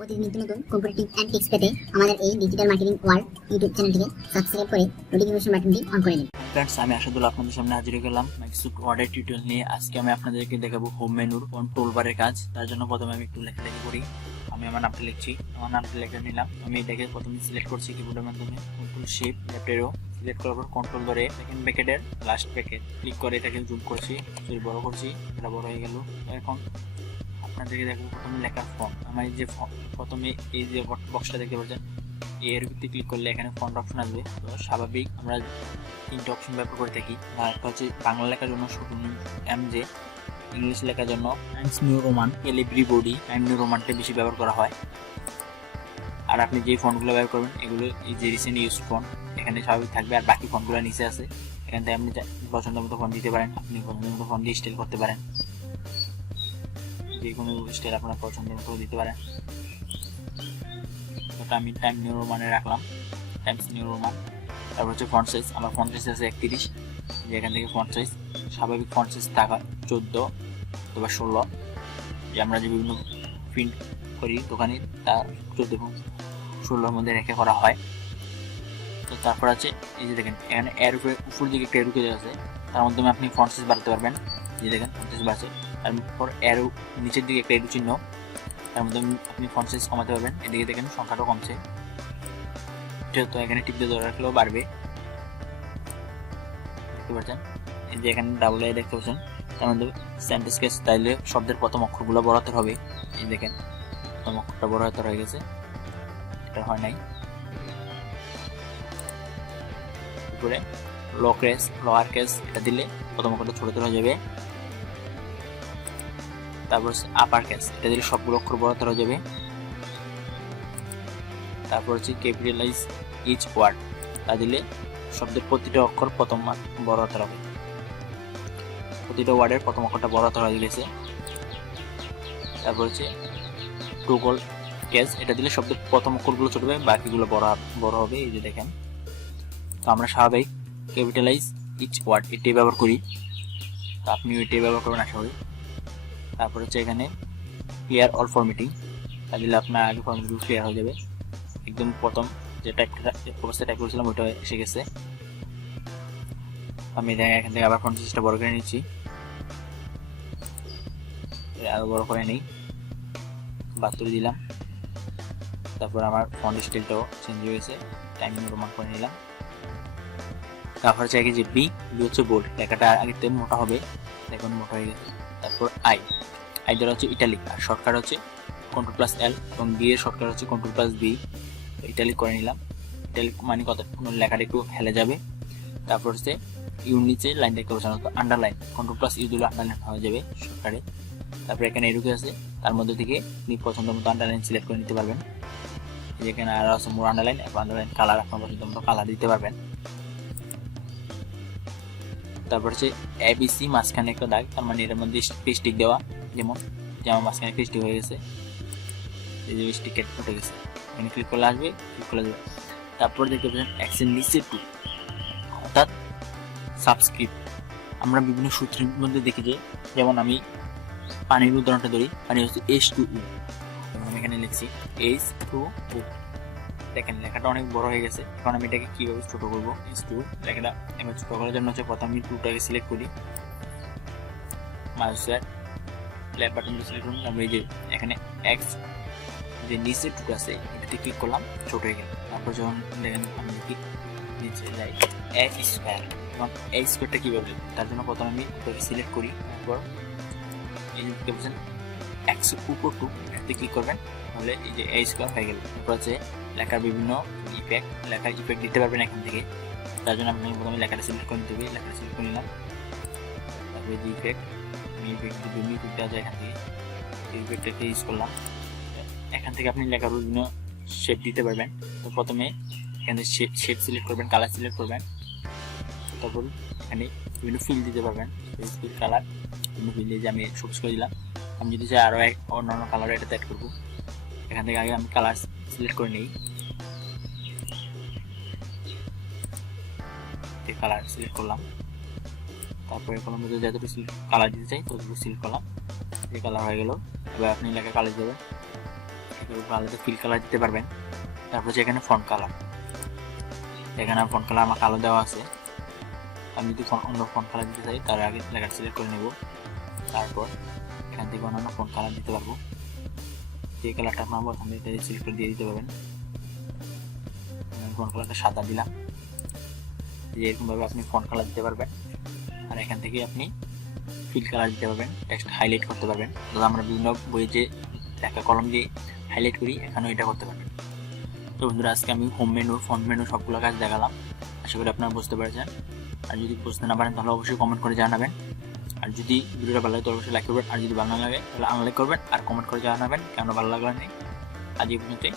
প্রতিদিন নিত্য নতুন কম্পিউটার টিপস এন্ড ট্রিক্স পেতে আমাদের এই ডিজিটাল মার্কেটিং ওয়ার্ল্ড ইউটিউব চ্যানেলটিকে সাবস্ক্রাইব করে নোটিফিকেশন বাটনটি অন করে দিন। ফ্রেন্ডস, আমি আসাদুল আপনাদের সামনে হাজির হয়ে গেলাম মাইক্রোসফট ওয়ার্ডের টিউটোরিয়াল নিয়ে। আজকে আমি আপনাদেরকে দেখাবো হোম মেনুর কন্ট্রোল বারের কাজ। তার জন্য প্রথমে আমি একটু লেখালেখি করি। আমি আমার নামটা লিখছি, আমার নামটা লেখা নিলাম। আমি এটাকে প্রথমে সিলেক্ট করছি কিবোর্ডের মাধ্যমে, কন্ট্রোল শিফট লেফট এরো সিলেক্ট করার পর কন্ট্রোল ধরে সেকেন্ড ব্র্যাকেটের লাস্ট ব্র্যাকেট ক্লিক করে এটাকে জুম করছি, বড় করছি, এটা বড় হয়ে গেল। এখন আপনাদেরকে দেখবো প্রথমে লেখার ফন্ট। আমার এই যে প্রথমে এই যে বক্সটা দেখতে পাচ্ছেন, এর ভিত্তি ক্লিক করলে এখানে ফন্ট অপশন আসবে। তো স্বাভাবিক আমরা তিনটে অপশন ব্যবহার করে থাকি। একটা হচ্ছে বাংলা লেখার জন্য MJ, ইংলিশ লেখার জন্য Times New Roman, Calibri body time new রোমানটা বেশি ব্যবহার করা হয়। আর আপনি যে ফন্টগুলো ব্যবহার করবেন এগুলো এই যে রিসেন্ট ইউজ ফন্ট এখানে স্বাভাবিক থাকবে, আর বাকি ফন্টগুলো নিচে আছে। এখান থেকে আপনি পছন্দ মতো ফন্ট দিতে পারেন, আপনি পছন্দ মতো ফন্ট দিয়ে স্টাইল করতে পারেন, যে কোনো স্টাইল আপনার পছন্দের মতো দিতে পারেন। ওটা আমি টাইম নিউ রোমানে রাখলাম, টাইমস নিউ রোমান। তারপর হচ্ছে ফন্ট সাইজ, আমার ফন্ট সাইজ আছে 31, যে এখান থেকে ফন্ট সাইজ স্বাভাবিক ফন্ট সাইজ থাকা 14 অথবা 16, যে আমরা যে বিভিন্ন প্রিন্ট করি দোকানে তা 14-16 মধ্যে রেখে করা হয়। তো তারপর আছে এই যে দেখেন এখানে এর উপর দিকে একটা এরো আছে, তার মাধ্যমে আপনি ফন্ট সাইজ বাড়াতে পারবেন। যে দেখেন ফন্ট সাইজ বাড়ছে, তারপর এরো নিচের দিকে একটা এরো চিহ্ন, তার মধ্যে আপনি ফন্ট সাইজ কমাতে পারবেন। এদিকে দেখেন সংখ্যাটাও কমছে, তো এখানে টিপতে ধরে রাখলেও বাড়বে, দেখতে পাচ্ছেন। এই যে এখানে ডাবল এ দেখতে পাচ্ছেন, তার মধ্যে সেন্টেন্স কেস স্টাইলে শব্দের প্রথম অক্ষরগুলো বড় হাতের হবে। এই দেখেন প্রথম অক্ষরটা বড় হাতের হয়ে গেছে, এটা হয় নাই। উপরে লোয়ার কেস এটা দিলে প্রথম অক্ষরটা ছোট হয়ে যাবে। তারপর আপার কেস এটা দিলে সবগুলো অক্ষর বড় হাতের হয়ে যাবে। তারপর হচ্ছে ক্যাপিটালাইজ ইচ ওয়ার্ড, তা দিলে শব্দের প্রতিটা অক্ষর প্রথম বড় হাতের হবে, প্রতিটা ওয়ার্ডের প্রথম অক্ষরটা বড় হাতের হয়ে গেছে। তারপর হচ্ছে টুগল কেস এটা দিলে শব্দের প্রথম অক্ষরগুলো ছোট হবে, বাকিগুলো বড় হবে। এই যে দেখেন, তো আমরা স্বাভাবিক ক্যাপিটালাইজ ইচ ওয়ার্ড এটাই ব্যবহার করি, তো আপনিও এটাই ব্যবহার করবেন আশা করি। তারপর হচ্ছে এখানে ক্লিয়ার অল ফরম্যাটিং, তা দিলে আপনার আগে ফরম্যাটগুলো ক্লিয়ার হয়ে যাবে। একদম প্রথম যে অবস্থায় টাইপ করেছিলাম ওইটা এসে গেছে। আমি এখান থেকে আবার ফন্ট সাইজটা বড় করে নিচ্ছি, আরো বড় করে নিই, 72 দিলাম। তারপর আমার ফন্ট স্টাইলটাও চেঞ্জ হয়ে গেছে, টাইম রোমান করে নিলাম। তারপর হচ্ছে যে বি হচ্ছে বোল্ড, লেখাটা আগের থেকে মোটা হবে, দেখুন মোটা হয়ে গেছে। তারপর আই দ্বারা হচ্ছে ইটালিক, আর শর্টকাট হচ্ছে Ctrl+L, এবং বি এর শর্টকাট হচ্ছে Ctrl+B। ইটালিক করে নিলাম। ইটালিক মানে কত লেখাটা একটু হেলে যাবে। তারপর হচ্ছে ইউর নিচে লাইন দেখতে পাচ্ছেন, আন্ডারলাইন, Ctrl+U দিলে আন্ডারলাইন হয়ে যাবে শর্টকাটে। তারপর এখানে এরুকে আছে, তার মধ্যে থেকে আপনি পছন্দ মতো আন্ডারলাইন সিলেক্ট করে নিতে পারবেন। যেখানে আরো আছে মোর আন্ডারলাইন, আন্ডারলাইন কালার আপনার পছন্দ মতো কালার দিতে পারবেন। তারপর হচ্ছে ABC মাঝখানে একটা দাগ, তার মানে এর মধ্যে স্টিক দেওয়া, যেমন আমার মাঝখানে একটা স্টিক হয়ে গেছে, এই যে স্টিক উঠে গেছে, এখানে ক্লিক করলে আসবে, ক্লিক করলে যাবে। তারপর দেখতে পাচ্ছেন অ্যাকশন নিচে টু, অর্থাৎ সাবস্ক্রিপ্ট। আমরা বিভিন্ন সূত্রের মধ্যে দেখি যে, যেমন আমি পানির উদাহরণটা ধরি, পানি হচ্ছে H2O, এবং আমি এখানে লিখছি H2O। দেখেন লেখাটা অনেক বড় হয়ে গেছে, এখন আমি এটাকে কিভাবে ছোট করবো। H2 লেখাটা এবার ছোট করার জন্য হচ্ছে প্রথমে আমি 2টাকে সিলেক্ট করি, মাউসের লেফট বাটনটা সিলেক্ট করুন। আমি এই যে এখানে X যে নিচে 2 আছে এটাতে ক্লিক করলাম, ছোট হয়ে গেল। তারপর যখন দেখেন আমি যদি নিচে যাই X স্কয়ার, এবং X স্কয়ারটা কীভাবে, তার জন্য প্রথমে আমি 2টাকে সিলেক্ট করি। তারপর এই যে দেখতে পাচ্ছেন X উপর 2 এটাতে ক্লিক করবেন, তাহলে এই যে A স্কয়ার হয়ে গেল। তারপর হচ্ছে লেখার বিভিন্ন লেখার ইফেক্ট দিতে পারবেন এখান থেকে। তার জন্য আপনি প্রথমে লেখাটা সিলেক্ট করে নিতে হবে, লেখাটা সিলেক্ট করে নিলাম। তারপরে যে ইফেক্ট বিভিন্ন ইফেক্ট দেওয়া যায় এখান থেকে, এই ইফেক্টটাকে ইউজ করলাম। এখান থেকে আপনি লেখার বিভিন্ন শেপ দিতে পারবেন। তো প্রথমে এখানে শেপ সিলেক্ট করবেন, কালার সিলেক্ট করবেন, তারপর এখানে বিভিন্ন ফিল দিতে পারবেন, ফিল কালার বিভিন্ন ফিল দিয়ে, যে আমি সবুজ করে দিলাম। আমি যদি চাই আরও অন্যান্য কালার এটাতে অ্যাড করবো, এখান থেকে আগে আমি কালার সিলেক্ট করে নিই, কালার সিলেক্ট করলাম। তারপরে কোনো মধ্যে যতটুকু কালার দিতে চাই ততটুকু সিলেক্ট করলাম, এই কালার হয়ে গেল। এবার আপনি লেখা কালার দেবেন, আলাদা ফিল কালার দিতে পারবেন। তারপর যেখানে ফন্ট কালার, এখানে ফন্ট কালার আমার কালো দেওয়া আছে। আমি যদি অন্য ফন্ট কালার দিতে চাই তার আগে লেখাটা সিলেক্ট করে নেব। তারপর এখান থেকে অন্যান্য ফন্ট কালার দিতে পারবো। যে কালারটা আপনার পছন্দ এটা সিলেক্ট করে দিয়ে দিতে পারবেন। ফন্ট কালারটা সাদা দিলাম। এরকমভাবে আপনি ফন্ট কালার দিতে পারবেন। আর এখান থেকে আপনি ফিল কালার দিতে পারবেন, টেক্সট হাইলাইট করতে পারবেন। তাহলে আমরা বিভিন্ন বইয়ে যে লেখা কলম দিয়ে হাইলাইট করি এখানেও এটা করতে পারবেন। তো বন্ধুরা, আজকে আমি হোম মেনু, ফন্ট মেনু সবগুলো কাজ দেখালাম। আশা করি আপনারা বুঝতে পেরেছেন। আর যদি বুঝতে না পারেন তাহলে অবশ্যই কমেন্ট করে জানাবেন। আর যদি ভিডিওটা ভালো লাগে তাহলে অবশ্যই লাইক করবেন। আর যদি ভালো না লাগে তাহলে আনলাইক করবেন আর কমেন্ট করে জানাবেন কেন ভালো লাগলো না। আজ এই পর্যন্তই।